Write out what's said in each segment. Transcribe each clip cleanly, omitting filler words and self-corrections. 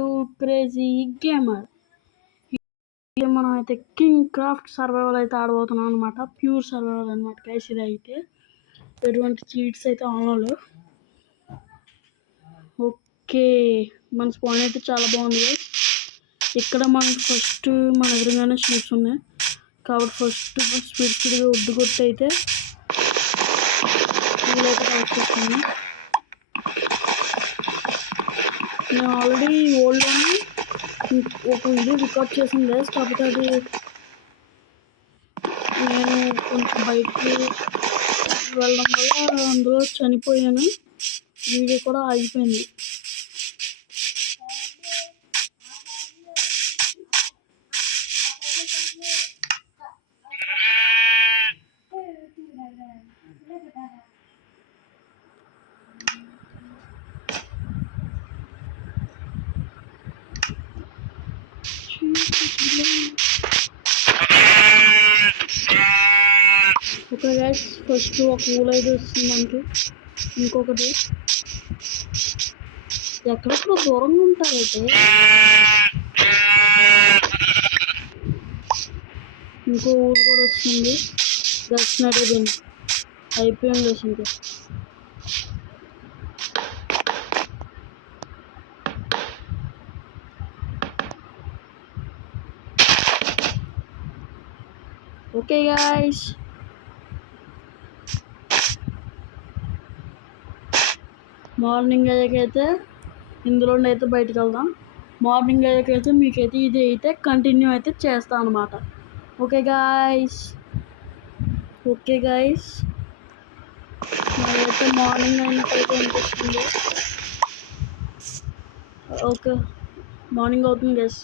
To crazy gamer. మనం అయితే king craft survival అయితే ఆడబోతున్నాం అనమాట. ప్యూర్ సర్వైవల్ అనమాట గైస్. ఇది అయితే ఎటువంటి చీట్స్ అయితే ఆన్లో. ఓకే, మన స్పాన్ అయితే చాలా బాగుంది గైస్. ఇక్కడ మనకు ఫస్ట్ మన ఎదురుగానే షీట్స్ ఉన్నాయి కాబట్టి ఫస్ట్ స్పీడ్గా ఒడ్డు కొట్టి అయితే వస్తుంది. నేను ఆల్రెడీ ఓల్డ్లోనే ఒక వీడియో రికార్డ్ చేసింది గైస్. కాకపోతే అది నేను కొంచెం బయటికి వెళ్ళడం వల్ల అందులో చనిపోయాను. వీడియో కూడా ఆగిపోయింది. ఓకే గైస్, ఫస్ట్ ఒక ఊలు అయితే వస్తుంది మనకి. ఇంకొకటి ఎక్కడెక్కడ దూరంగా ఉంటారైతే ఇంకో ఊరు కూడా వస్తుంది. దర్శనది అయిపోయింది ఇంకా. ఓకే గైస్, మార్నింగ్ అయ్యాకైతే ఇందులో అయితే బయటకు వెళ్దాం. మార్నింగ్ అయ్యాకైతే మీకైతే ఇది అయితే కంటిన్యూ అయితే చేస్తాను అనమాట. ఓకే గైస్, నాకైతే మార్నింగ్ అయినట్టయితే అనిపిస్తుంది. ఓకే, మార్నింగ్ అవుతుంది గైస్.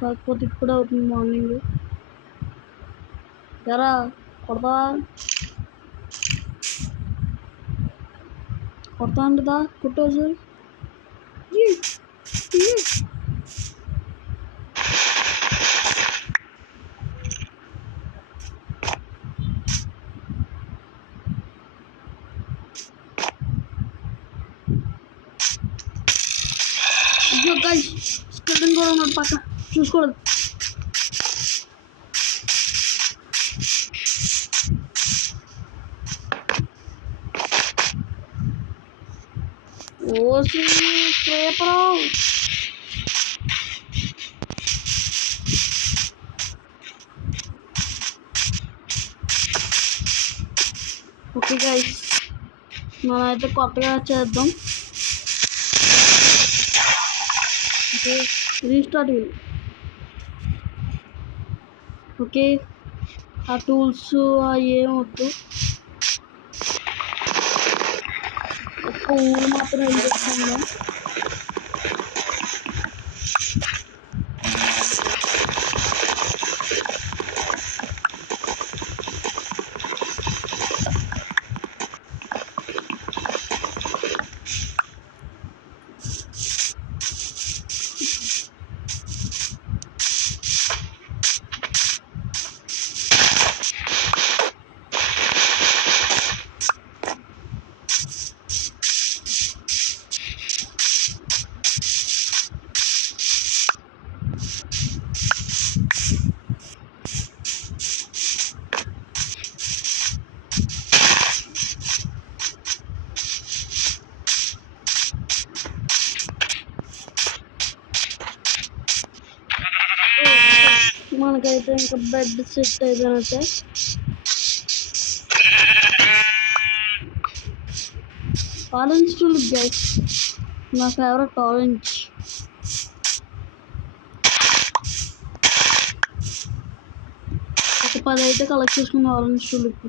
కాకపోతే ఇప్పుడు అవుతుంది మార్నింగ్. ఎరా కొడతా ఉంటుందా కుట్టేసి. అయ్యో గైస్, స్కెల్టన్ కూడా ఉన్నాడు పక్క, చూసుకోలేదు. OC paper. ఓకే గైస్, మనం అయితే కొత్తగా చేద్దాం. Okay, restart. ఓకే, ఆ టూల్స్ ఏమొద్దు, ఒక్క ఊరు మాత్రం వెళ్ళిపోతుంది. మనకైతే ఇంకా బెడ్ సెట్ అయిపోయినట్టే. ఆరెంజ్ టూలిప్ గైస్, నా ఫేవరెట్ ఆరెంజ్. ఒక 10 అయితే కలెక్ట్ చేసుకున్న ఆరెంజ్ టూలిప్.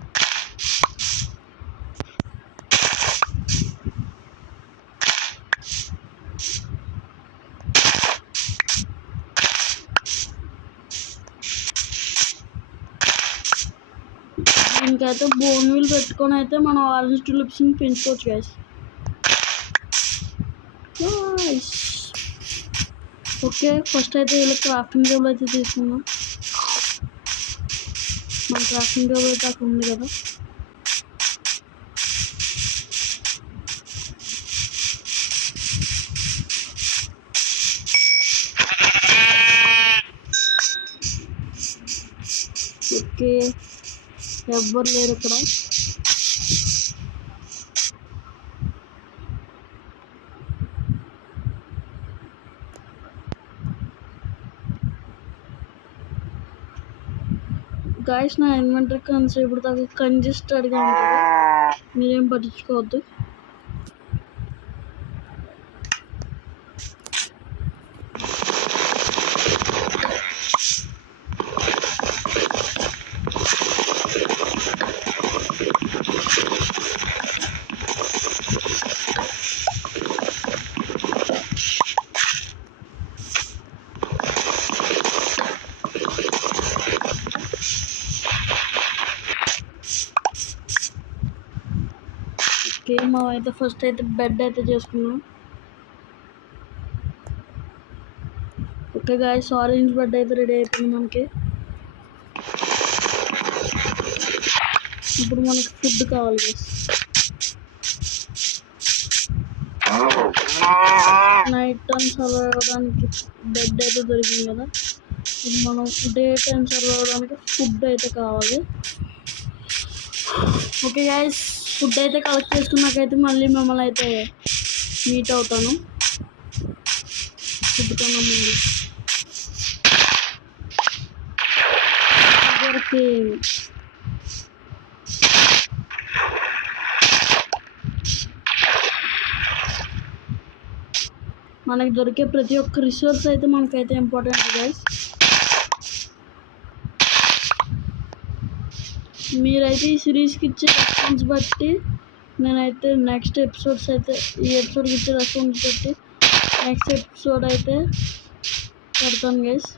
దీనికైతే బోన్ వీల్ పెట్టుకొని అయితే మనం ఆరెంజ్ టూలిప్స్ని పెంచుకోవచ్చు గైస్. ఓకే, ఫస్ట్ అయితే ఇలా క్రాఫ్టింగ్ టేబుల్ అయితే తీసుకున్నాం. మన క్రాఫ్టింగ్ టేబుల్ అయితే అక్కడ ఉంది కదా. ఎవ్వరు లేరు ఇక్కడ. గాయస్ నా ఇన్వెంటరీ కాన్సేపు దాకా కంజెస్టెడ్గా ఉంటుంది, మీరేం పట్టించుకోవద్దు. మనం అయితే ఫస్ట్ అయితే బెడ్ అయితే చేసుకున్నాం. ఓకే గాయస్, ఆరెంజ్ బెడ్ అయితే రెడీ అయిపోయింది మనకి. ఇప్పుడు మనకి ఫుడ్ కావాలి గైస్. నైట్ టైం సర్వ్ అవ్వడానికి బెడ్ అయితే దొరికింది కదా, ఇప్పుడు మనం డే టైం సర్వ్ అవ్వడానికి ఫుడ్ అయితే కావాలి. ఓకే గైస్, ఫుడ్ అయితే కలెక్ట్ చేసుకున్నాకైతే మళ్ళీ మిమ్మల్ని అయితే మీట్ అవుతాను ఫుడ్ కన్నా ముందు. మనకి దొరికే ప్రతి ఒక్క రిసోర్స్ అయితే మనకైతే ఇంపార్టెంట్ గైస్. మీరైతే ఈ సిరీస్కి ఇచ్చే రెస్పాన్స్ బట్టి నేనైతే నెక్స్ట్ ఎపిసోడ్స్ అయితే ఈ ఎపిసోడ్కి ఇచ్చే రెస్పాన్స్ బట్టి నెక్స్ట్ ఎపిసోడ్ అయితే పెడతాను గైస్.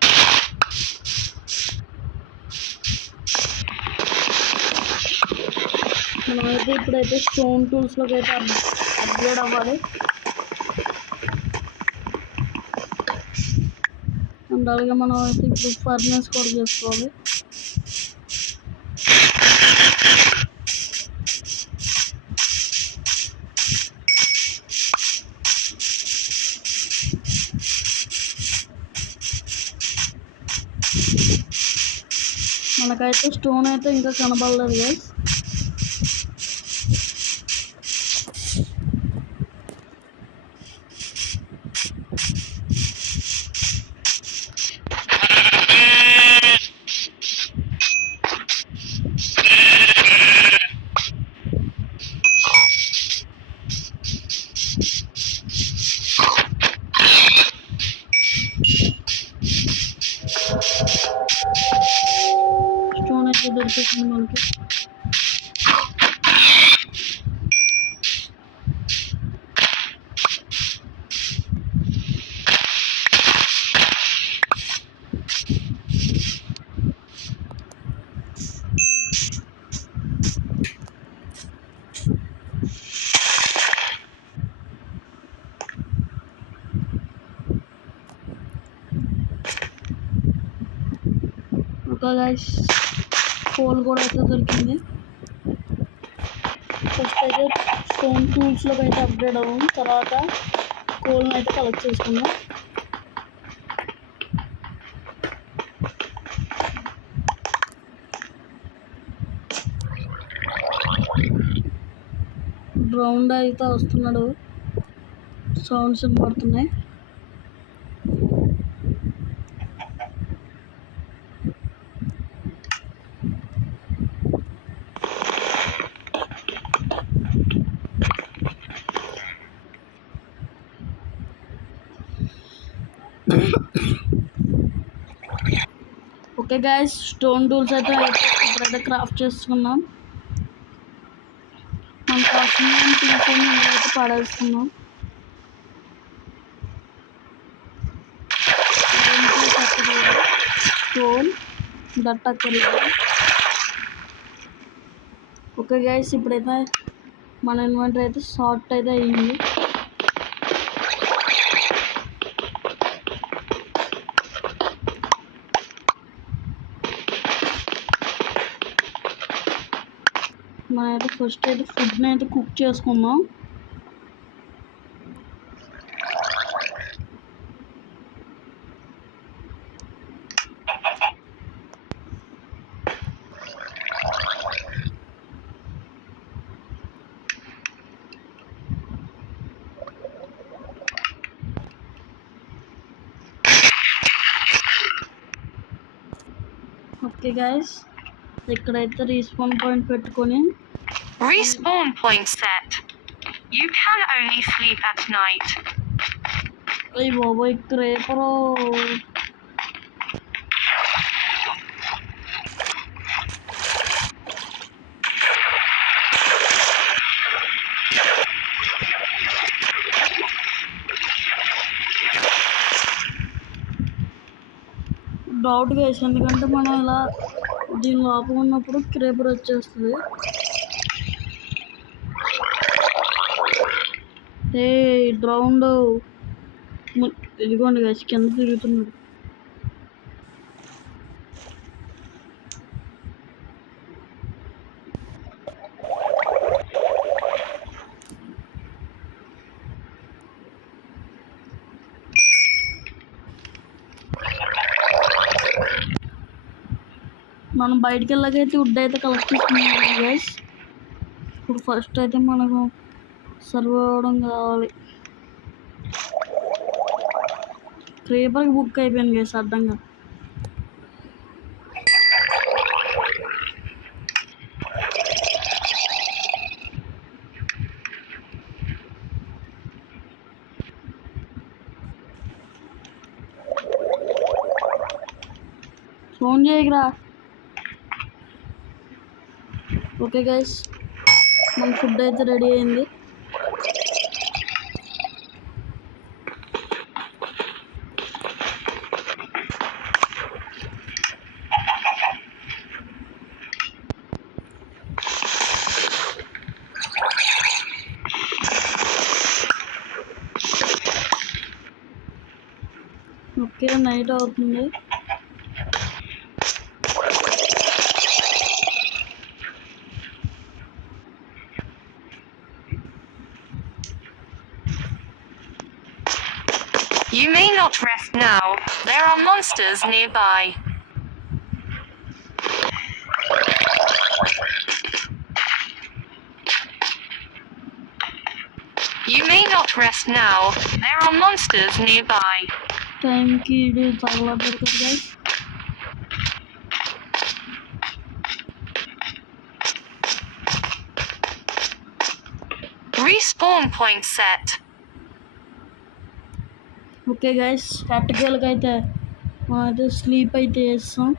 మనమైతే ఇప్పుడైతే స్టోన్ టూల్స్లోకి అయితే అప్గ్రేడ్ అవ్వాలి. అండ్ అలాగే మనం అయితే ఇప్పుడు ఫర్నెస్ కూడా చేసుకోవాలి. మనకైతే స్టోన్ అయితే ఇంకా కనబడలేదు గైస్. స్టోన్ అయితే దొరికింది మనకి. ఓకే గైస్, కోల్ కూడా అయితే దొరికింది. ఫస్ట్ అయితే స్టోన్ టూల్స్లోకి అయితే అప్గ్రేడ్ అవ్వం, తర్వాత కోల్ని అయితే కలెక్ట్ చేసుకుందాం. రౌండ్ అయితే వస్తున్నాడు, సౌండ్స్ పడుతున్నాయి. ఓకే గైస్, స్టోన్ టూల్స్ అయితే ఇప్పుడైతే క్రాఫ్ట్ చేసుకున్నాం. మనం కావాల్సిన తీసుకొని అయితే పడేస్తున్నాం. స్టోన్ దట్టక్కర్లేదు. ఓకే గైస్, ఇప్పుడైతే మన ఇన్వెంటరీ అయితే షార్ట్ అయితే అయ్యింది. మనం అయితే ఫస్ట్ అయితే ఫుడ్ని అయితే కుక్ చేసుకుందాం. ఓకే గైస్, ఇక్కడైతే రీస్పాన్ పాయింట్ పెట్టుకొని Respawn point set. You can only sleep at night. అయ్యి బాబోయ్ క్రేపరు. డౌట్ గైస్, ఎందుకంటే మనం ఇలా దీని లోపల ఉన్నప్పుడు క్రేపర్ వచ్చేస్తుంది. ఏ డ్రౌండ్ ఇదిగోండి గైస్, కింద తిరుగుతున్నాడు. మనం బయటికి వెళ్ళకైతే వుడ్ అయితే కలెక్ట్ చేసుకున్నాం గైస్. ఇప్పుడు ఫస్ట్ అయితే మనకు సర్వ్ అవ్వడం కావాలి. క్రేపర్కి బుక్ అయిపోయింది గైస్ అడ్డంగా. ఫోన్ చేయకురా. ఓకే గైస్, మన ఫుడ్ అయితే రెడీ అయింది. ఓకే, నైట్ అవుతుంది. You may not rest now. There are monsters nearby. You may not rest now. There are monsters nearby. టైంకి ఇది తగలబడతారు కదా guys. Respawn point set. Okay guys, కట్టకేళ్ళకి అయితే మనమైతే స్లీప్ అయితే వేస్తాం.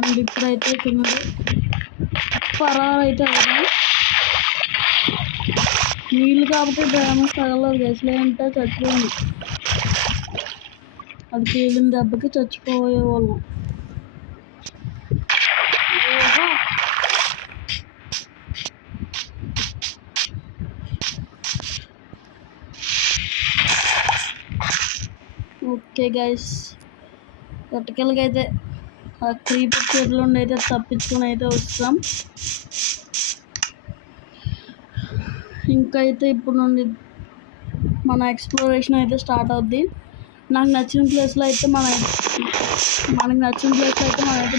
అండ్ ఇప్పుడైతే తిన్నది పరాలు అయితే అవుతాం. నీళ్ళు కాబట్టి డ్యామేజ్ తగలదు గైస్, లేదంటే చచ్చిపోయింది. అది పేలిన దెబ్బకి చచ్చిపోయేవాళ్ళం. ఓకే గైస్, కట్టకెళ్ళకి అయితే ఆ క్రీపర్ చేతిలో నుండి అయితే తప్పించుకొని అయితే వస్తాం. ఇంకా అయితే ఇప్పుడు నుండి మన ఎక్స్ప్లోరేషన్ అయితే స్టార్ట్ అవుద్ది. మనకు నచ్చిన ప్లేస్లో అయితే మనమైతే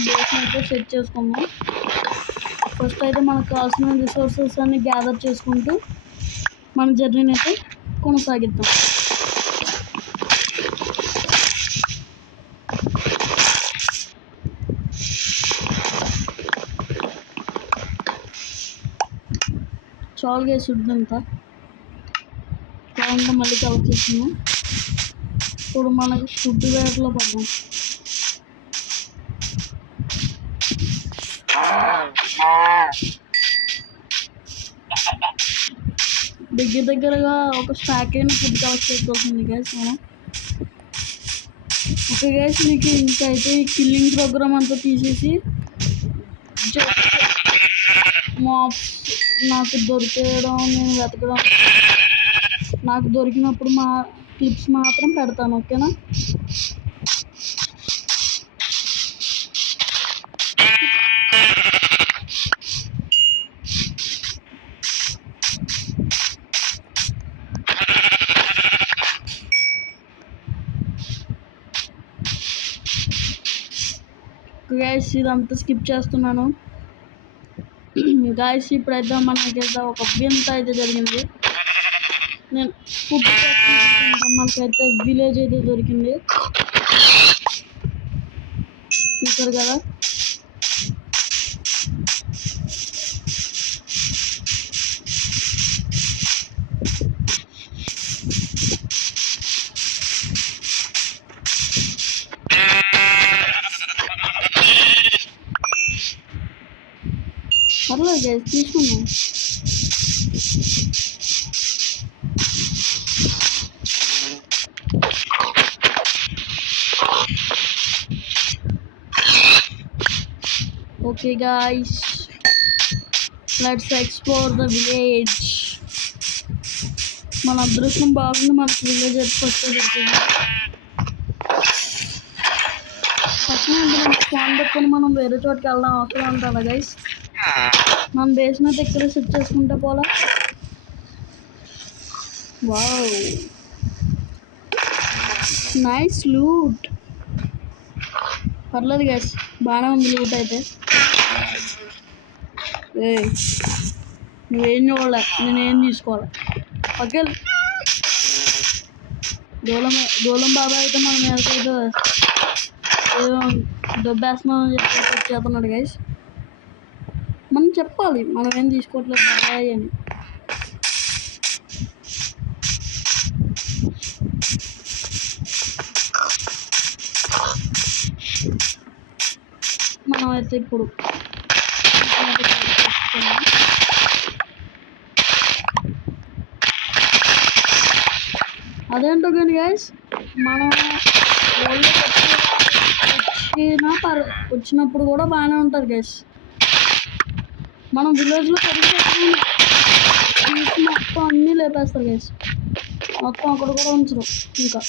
బేస్ని అయితే సెట్ చేసుకుందాం. ఫస్ట్ అయితే మనకు కావాల్సిన రిసోర్సెస్ అన్ని గ్యాదర్ చేసుకుంటూ మన జర్నీని అయితే కొనసాగిద్దాం. చాలు గైస్, ఉడ్డంతా కాకుండా మళ్ళీ కలెక్ట్ చేస్తున్నాం. ఇప్పుడు మనకి ఫుడ్ వేటలో పడ్డాం. దగ్గరగా ఒక స్టాక్ అయిన ఫుడ్ కలెక్ట్ చేసుకోవాల్సింది గైస్ మనం. ఓకే గైస్, మీకు ఇంకా అయితే ఈ కిల్లింగ్ ప్రోగ్రామ్ అంతా తీసేసి జస్ట్ మాప్స్ నాకు దొరికేయడం, నేను వెతకడం, నాకు దొరికినప్పుడు మా క్లిప్స్ మాత్రం పెడతాను. ఓకేనా? గైస్, ఇదంతా స్కిప్ చేస్తున్నాను. గైస్, ఇప్పుడైతే మనకైతే ఒక వింత అయితే జరిగింది. నేను ఫుడ్ మనకైతే విలేజ్ అయితే దొరికింది. చూసారు కదా. పర్లేదు గైస్, తీసుకున్నాం. Okay guys, let's explore the village. మన అదృష్టం బాగుంది, మనకు విలేజ్ ఫస్ట్ దొరికింది. పక్కన మనం ఫోన్ పెట్టుకొని మనం వేరే చోటుకి వెళ్దాం అవసరం ఉంటుందా గైస్? మన బేస్ మీద ఇక్కడ సెట్ చేసుకుంటే పోలా. Wow, nice loot. పర్లేదు గైస్, బాగానే ఉంది లూట్ అయితే. ఏ నువ్వేం చూడాలి, నేనేం తీసుకోవాలి. ఓకే, గోలం బాబా అయితే మన మీద ఏదో దొబ్బేస్తున్నామని చెప్పి వచ్చేస్తున్నాడు గైస్. మనం చెప్పాలి మనం ఏం తీసుకోవట్లేదు బాబాయ్ అని. మనం అయితే ఇప్పుడు అదేంటో కానీ గైస్, మనం వచ్చినప్పుడు కూడా బాగానే ఉంటారు గైస్. మనం విలేజ్లో పెరిగి మొత్తం అన్నీ లేపేస్తారు గైస్. మొత్తం అక్కడ కూడా ఉంచరు. ఇంకా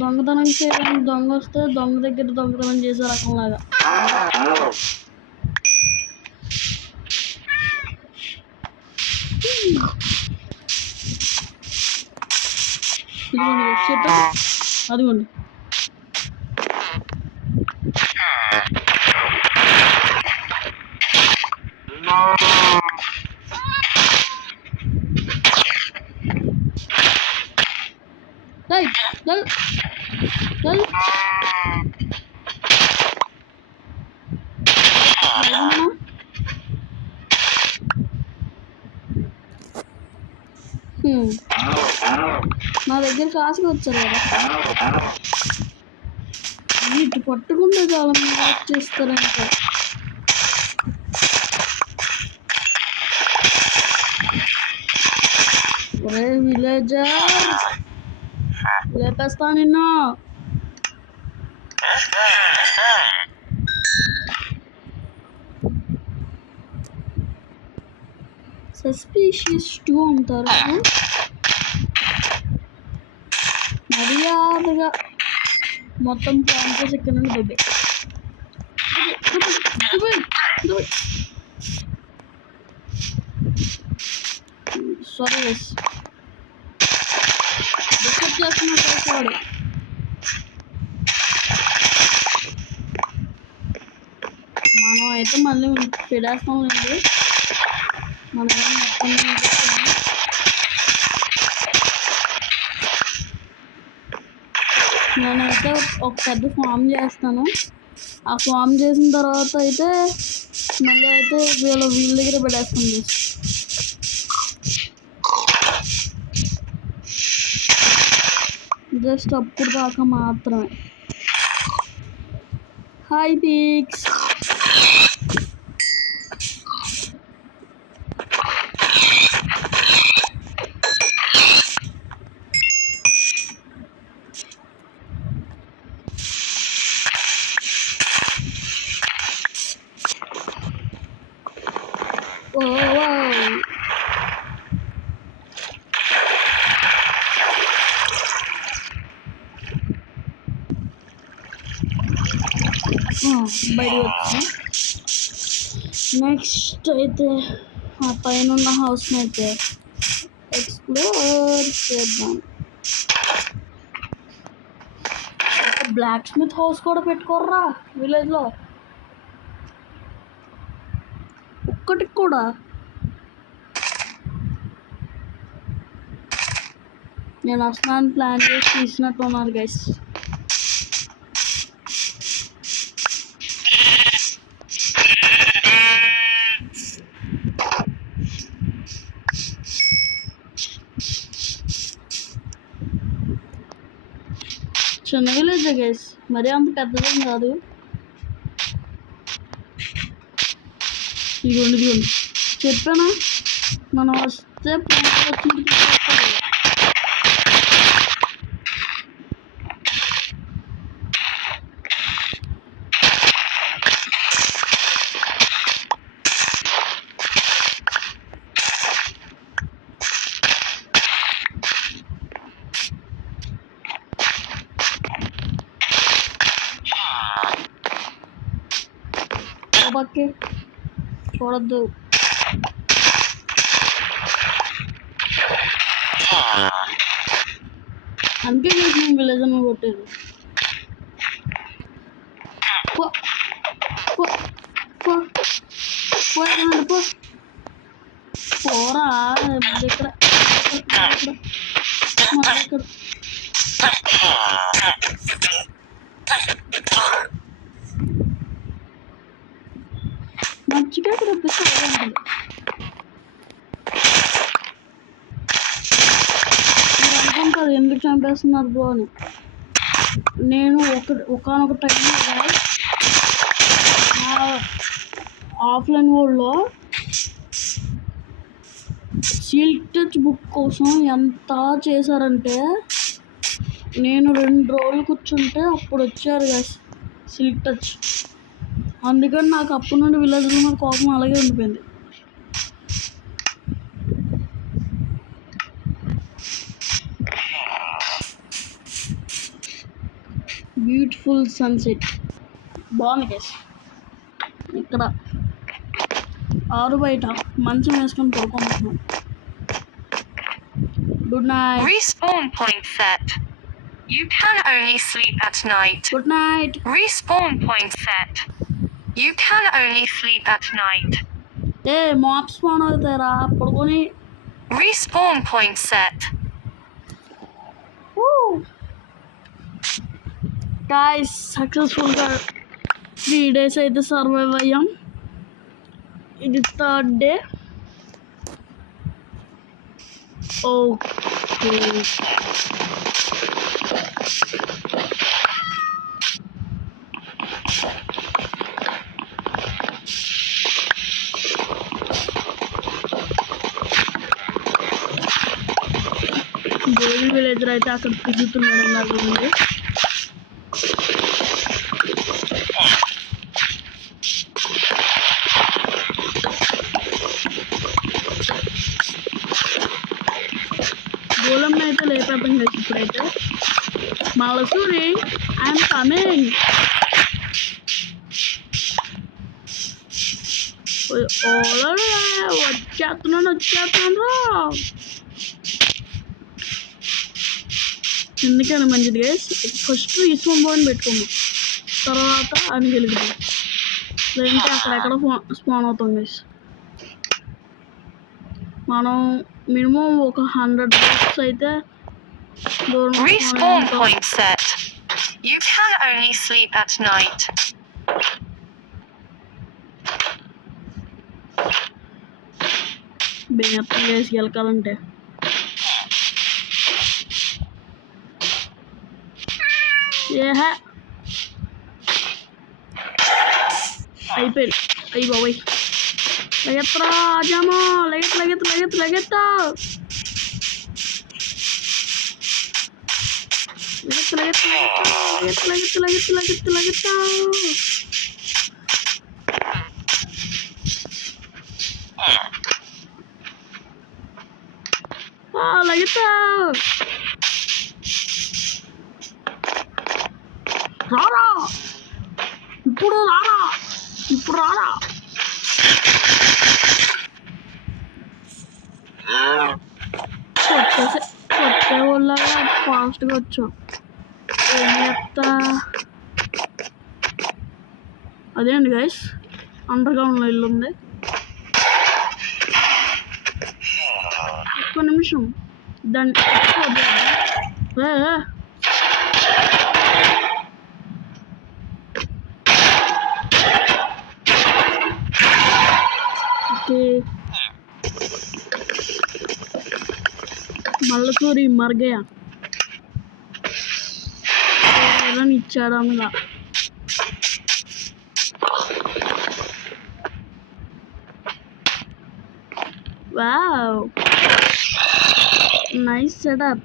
దొంగతనం చేయడానికి దొంగ వస్తే దొంగ దగ్గర దొంగతనం చేసే రకంలాగా. చెట్టు అదిగోండి. నా దగ్గర కాసుకు వచ్చారు కదా, వీటి పట్టుకుంటే చాలా మంది చేస్తారంట. ఒరే విలేజర్, లేపేస్తా నిన్ను. సస్పీషియస్ 2 అంటారు. మర్యాదగా మొత్తం ప్లాన్ చేసి ఇక్కడ నుండి దుబ్బే. సారీ గైస్, డిస్టర్బ్ చేస్తున్నాడు. మనం అయితే మళ్ళీ పెడేస్తాం లేదు. మనం మొత్తం నేనైతే ఒక పెద్ద ఫామ్ చేస్తాను. ఆ ఫామ్ చేసిన తర్వాత అయితే మళ్ళీ అయితే వీళ్ళ దగ్గర పెడేస్తుంది. జస్ట్ అప్పుడు దాకా మాత్రమే. హాయ్ పిక్స్, బయట వచ్చి నెక్స్ట్ అయితే ఆ పైన ఉన్న హౌస్ని అయితే ఎక్స్ప్లోర్ చేద్దాం. బ్లాక్ స్మిత్ హౌస్ కూడా పెట్టుకోర్రా విలేజ్లో, ఒక్కటికి కూడా. నేను అసలు ప్లాన్ చేసి తీసినట్టు ఉన్నారు గైస్. చిన్న విలేజ్ గైస్, మరీ అంత పెద్దదేం కాదు. ఇదిగోండి చెప్పానా, మనం వస్తే వచ్చింది. పక్కే చూడద్దు. అందుకే నేను విలేజ్ అని కొట్టేది. పోరా ఇక్కడ మంచిగా రప్పిస్తుంది. మీరు అనుకుంటారు ఎందుకు చంపేస్తున్నారు బ్రో అని. నేను ఒకనొక టైంలో ఆఫ్లైన్ వరల్డ్లో సిల్క్ టచ్ బుక్ కోసం ఎంత చేశారంటే, నేను 2 రోజులు కూర్చుంటే అప్పుడు వచ్చారు కదా సిల్క్ టచ్. అందుకని నాకు అప్పటి నుండి విలేజ్ల మీద కోపం అలాగే ఉండిపోయింది. బ్యూటిఫుల్ సన్సెట్ బాగుంది గైస్. ఇక్కడ ఆరు బయట మంచం వేసుకొని పడుకుంటున్నాం. Good night. Respawn point set. You can only sleep at night. Good night. Respawn point set. You can only sleep at night. Map spawn అవుతారా పడుకొని. Respawn point set. గాయ్స్ సక్సెస్ఫుల్గా 3 days అయితే సర్వైవ్ అయ్యాం. ఇది 3rd day. Okay gold villager అయితే అక్కడ తిరుగుతున్నాడు నాకు ఉంది. గోళంని అయితే లేపేద్దాం కదా ఇప్పుడైతే. మలసూరి ఐఎమ్ కమింగ్. వచ్చేస్తున్నాను రా. ఎందుకని మంచిది గైస్, ఫస్ట్ రీస్పాన్ పాయింట్ పెట్టుకోము, తర్వాత అని గెలుగుతాం. లేదంటే అక్కడెక్కడ స్పాన్ అవుతాం గైస్. మనం మినిమం ఒక 100 blocks అయితే దూరం. Respawn point set. You can only sleep at night. బెంగత్తం వేసి గెలకాలంటే అయిపోయింది. అయ్యి బాబాయ్ లగెత్తరా ఆజామో. లగెత్తా లగెత్తా. రారా ఇప్పుడు రారా. కొట్టే వాళ్ళగా ఫాస్ట్గా వచ్చాం. ఏం చేస్తా. అదే అండి గైస్, అండర్గ్రౌండ్లో ఇల్లు ఉంది. ఒక్క నిమిషం దాన్ని ఓకే. మల్లసూరి మర్ గయా. ఇచ్చాడని ఇచ్చాడమిలా. Wow, nice setup.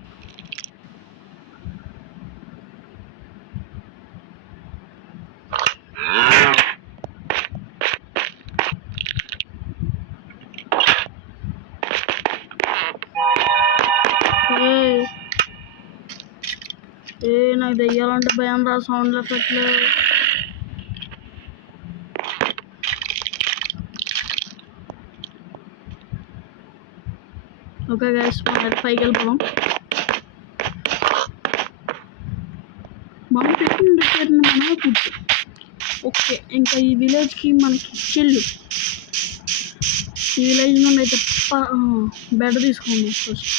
నాకు దెయ్యాలంటే భయం రా, సౌండ్ ఎఫెక్ట్లు. ఓకే గైస్, మనం పైకి వెళ్ళిపోదాం. మనం పెట్టిన రిపేర్ని మనమే పుట్టు. ఓకే, ఇంకా ఈ విలేజ్కి మనకి చెల్లు. ఈ విలేజ్ నుండి అయితే బెడ్ తీసుకుందాం ఫస్ట్.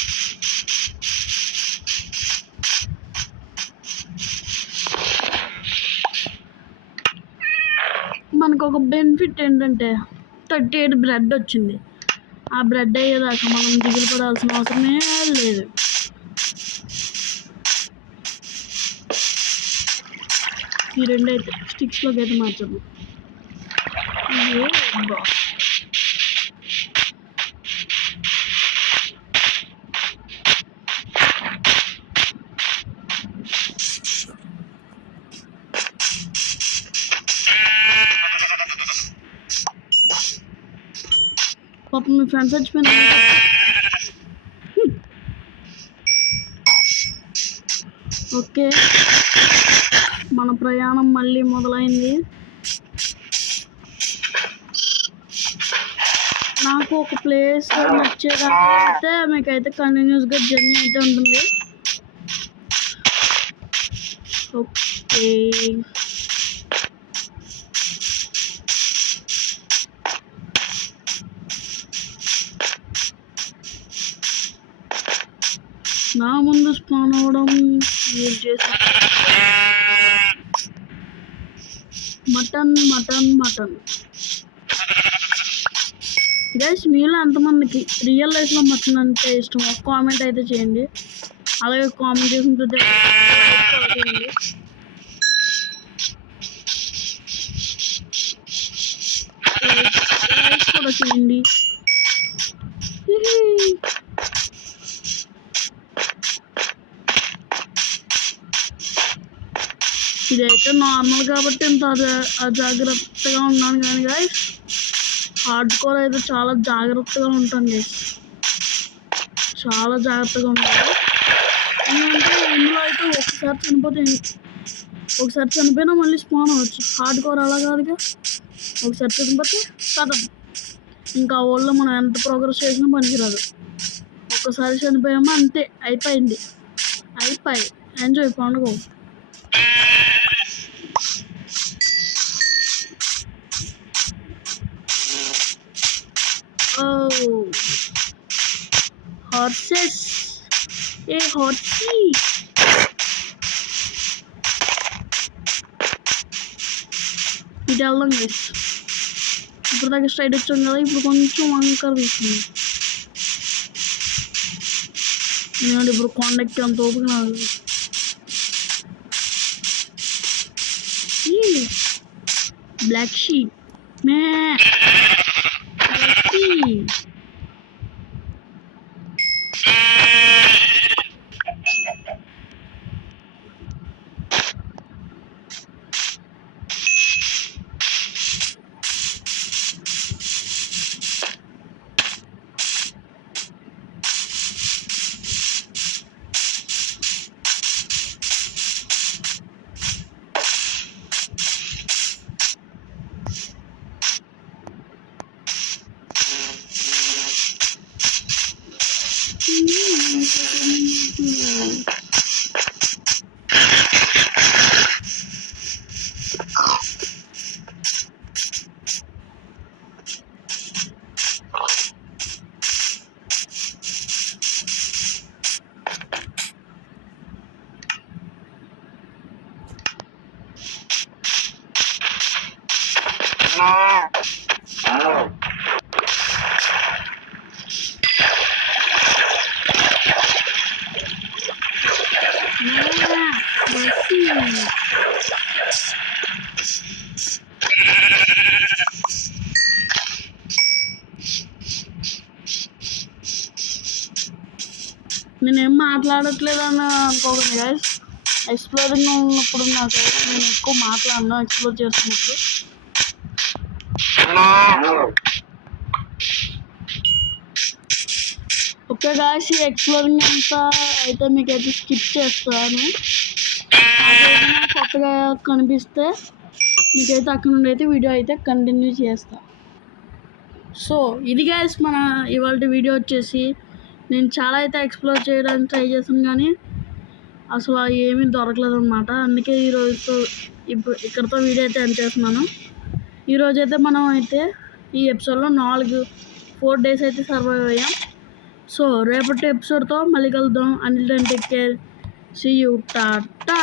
మనకు ఒక బెనిఫిట్ ఏంటంటే 38 బ్రెడ్ వచ్చింది. ఆ బ్రెడ్ అయ్యేదాకా మనం దిగులు పడాల్సిన అవసరమే లేదు. ఈ రెండు అయితే స్టిక్స్లోకి అయితే మార్చాము. పాపం మీ ఫ్రెండ్స్ వచ్చిపోయినా. ఓకే, మన ప్రయాణం మళ్ళీ మొదలైంది. నాకు ఒక ప్లేస్ నచ్చేదాకా అయితే మీకైతే కంటిన్యూస్గా జర్నీ అయితే ఉంటుంది. ఓకే, నా ముందు స్పాన్ అవ్వడం యూజ్ చేసి మటన్ మటన్ మటన్. గైస్, మీలో ఎంతమందికి రియల్ లైఫ్లో మటన్ అంటే ఇష్టం ఒక కామెంట్ అయితే చేయండి. అలాగే కామెంట్ చేసిన ప్రతి చేయండి. లైక్ కూడా చేయండి. ఇదైతే నార్మల్ కాబట్టి ఇంత అజాగ్రత్తగా ఉన్నాను, కానీ గైస్ హార్డ్ కోర్ అయితే చాలా జాగ్రత్తగా ఉంటాను గైస్. చాలా జాగ్రత్తగా ఉంటాను. ఎందుకంటే ఇందులో అయితే ఒకసారి చనిపోయినా మళ్ళీ స్పాన్ అవ్వచ్చు. హార్డ్ కోర్ అలా కాదుగా, ఒకసారి చనిపోతే కథం. ఇంకా ఊళ్ళో మనం ఎంత ప్రోగ్రెస్ చేసినా పనికిరాదు. ఒక్కసారి చనిపోయామో అంతే, అయిపోయింది. ఎంజాయ్ పండుగ. హార్సెస్, ఏ హార్సీ. ఇటు వెళ్దాం గైస్. ఇప్పుడు దాకా స్ట్రైట్ వచ్చాం కదా, ఇప్పుడు కొంచెం వంకర్ తీసుకుంది. ఎందుకంటే ఇప్పుడు కొండకి అంత ఓపిక నాకు. బ్లాక్ షీప్ మే. నేనేం మాట్లాడట్లేదని అనుకోకండి గైస్. ఎక్స్ప్లోరింగ్ ఉన్నప్పుడు నాకు నేను ఎక్కువ మాట్లాడను ఎక్స్ప్లోర్ చేస్తున్నప్పుడు. ఓకే గాయస్, ఈ ఎక్స్ప్లోరింగ్ అంతా అయితే మీకైతే స్కిప్ చేస్తాను. నాకేమైనా కొత్తగా కనిపిస్తే మీకైతే అక్కడ నుండి అయితే వీడియో అయితే కంటిన్యూ చేస్తా. సో ఇది గాయస్ మన ఇవాళ వీడియో వచ్చేసి. నేను చాలా అయితే ఎక్స్ప్లోర్ చేయడానికి ట్రై చేశాను కానీ అసలు ఏమీ దొరకలేదు అనమాట. అందుకే ఈరోజుతో ఇక్కడితో వీడియో అయితే ఎండ్ చేస్తున్నాను. ఈరోజైతే మనం అయితే ఈ ఎపిసోడ్లో 4 డేస్ అయితే సర్వైవ్ అయ్యాం. సో రేపటి ఎపిసోడ్తో మళ్ళీ కలుద్దాం. Until then take care, see you, Tata.